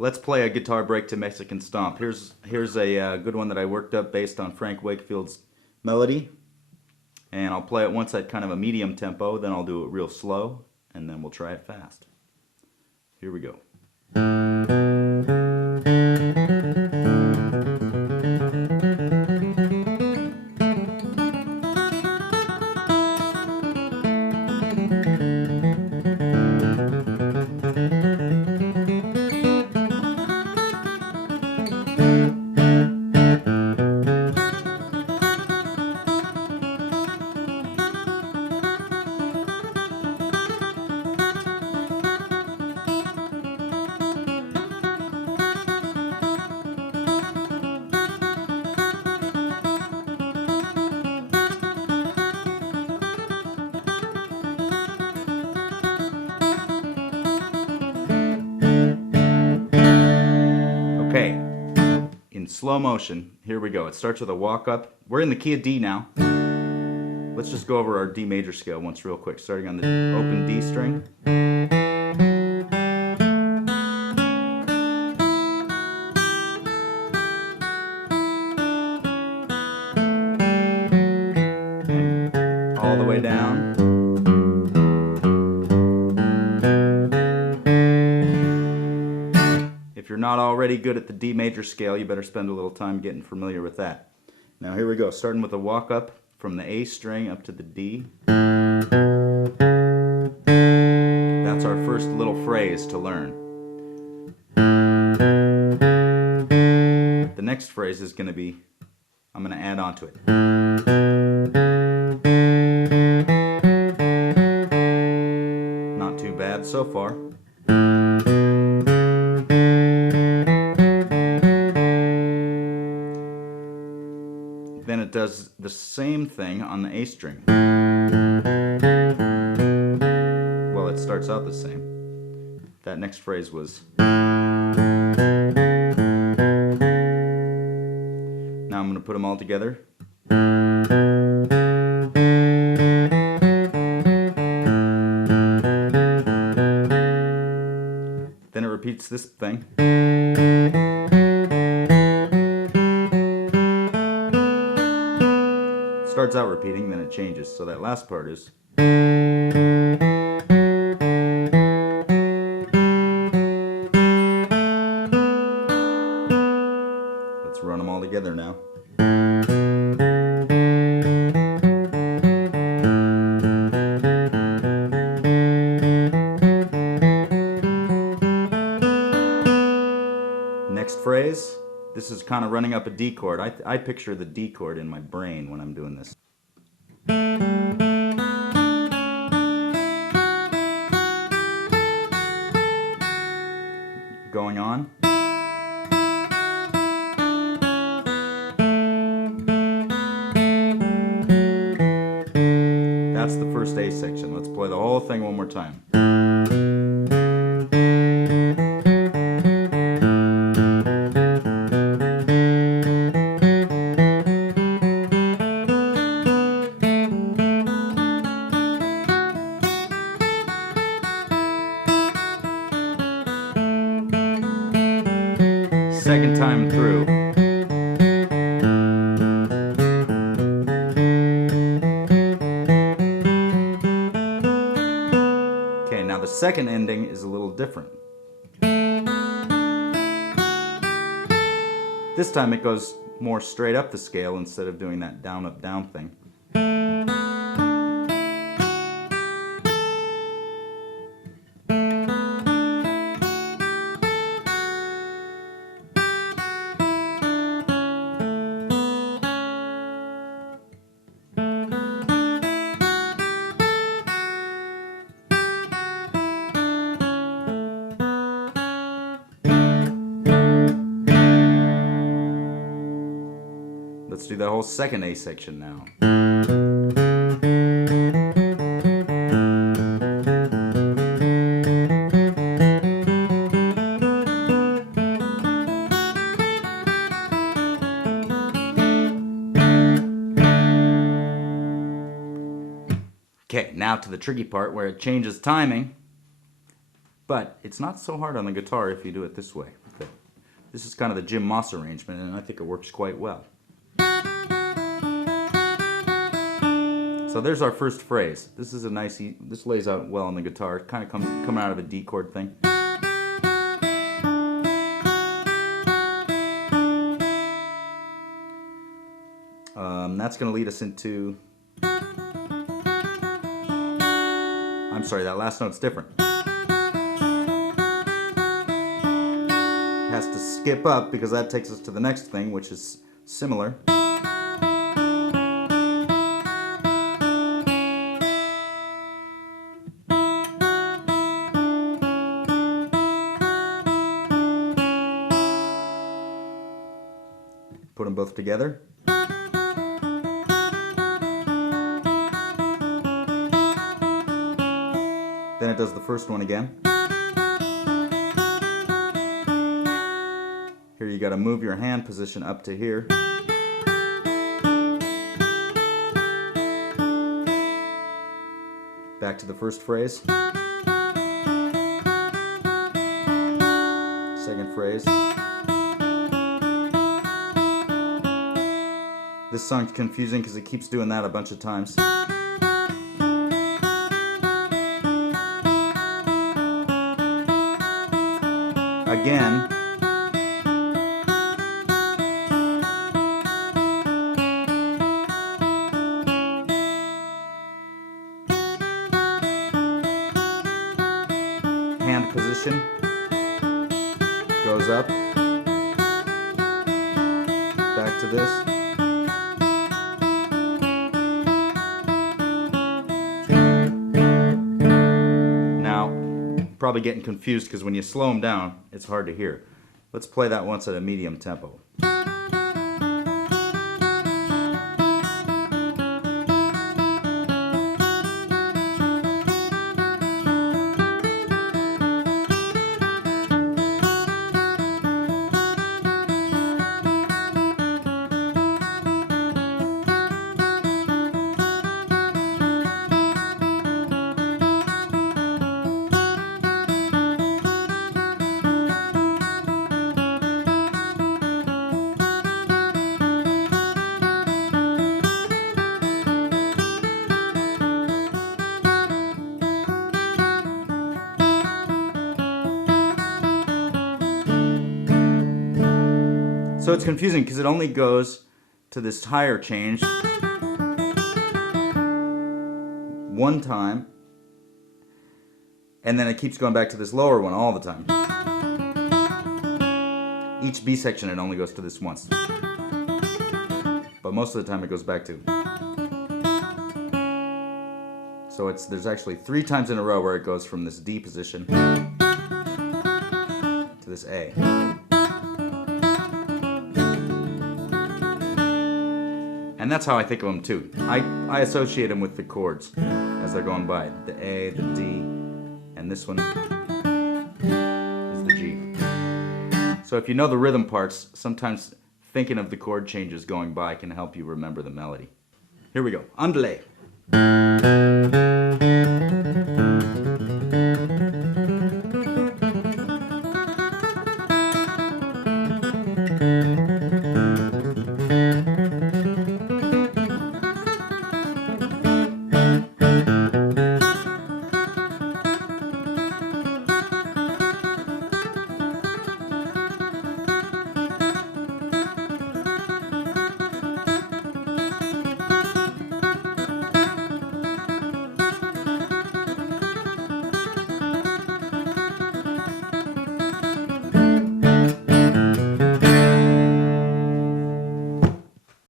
Let's play a guitar break to Mexican Stomp. Here's a good one that I worked up based on Frank Wakefield's melody. And I'll play it once at kind of a medium tempo, then I'll do it real slow, and then we'll try it fast. Here we go. Okay, in slow motion, here we go. It starts with a walk up. We're in the key of D now. Let's just go over our D major scale once real quick, starting on the open D string. And all the way down. If you're not already good at the D major scale, you better spend a little time getting familiar with that. Now here we go, starting with a walk up from the A string up to the D. That's our first little phrase to learn. The next phrase is going to be, I'm going to add on to it. Not too bad so far. Then it does the same thing on the A string. Well, it starts out the same. That next phrase was. Now I'm going to put them all together. Then it repeats this thing. Starts out repeating, then it changes. So that last part is. Let's run them all together now. Next phrase. This is kind of running up a D chord. I picture the D chord in my brain when I'm doing this. Going on. That's the first A section. Let's play the whole thing one more time. Second time through. Okay, now the second ending is a little different. This time it goes more straight up the scale instead of doing that down up down thing. Let's do the whole second A section now. Okay, now to the tricky part where it changes timing, but it's not so hard on the guitar if you do it this way. This is kind of the Jim Moss arrangement, and I think it works quite well. So there's our first phrase. This is a nice, this lays out well on the guitar. It kind of comes coming out of a D chord thing. That's going to lead us into, I'm sorry, that last note's different. It has to skip up because that takes us to the next thing, which is similar. Put them both together. Then it does the first one again. Here you got to move your hand position up to here. Back to the first phrase. Second phrase. This song's confusing because it keeps doing that a bunch of times. Again. Hand position goes up. Back to this. Probably getting confused because when you slow them down, it's hard to hear. Let's play that once at a medium tempo. So it's confusing because it only goes to this higher change one time, and then it keeps going back to this lower one all the time. Each B section it only goes to this once, but most of the time it goes back to. So there's actually 3 times in a row where it goes from this D position to this A. And that's how I think of them too. I associate them with the chords as they're going by. The A, the D, and this one is the G. So if you know the rhythm parts, sometimes thinking of the chord changes going by can help you remember the melody. Here we go. Andale.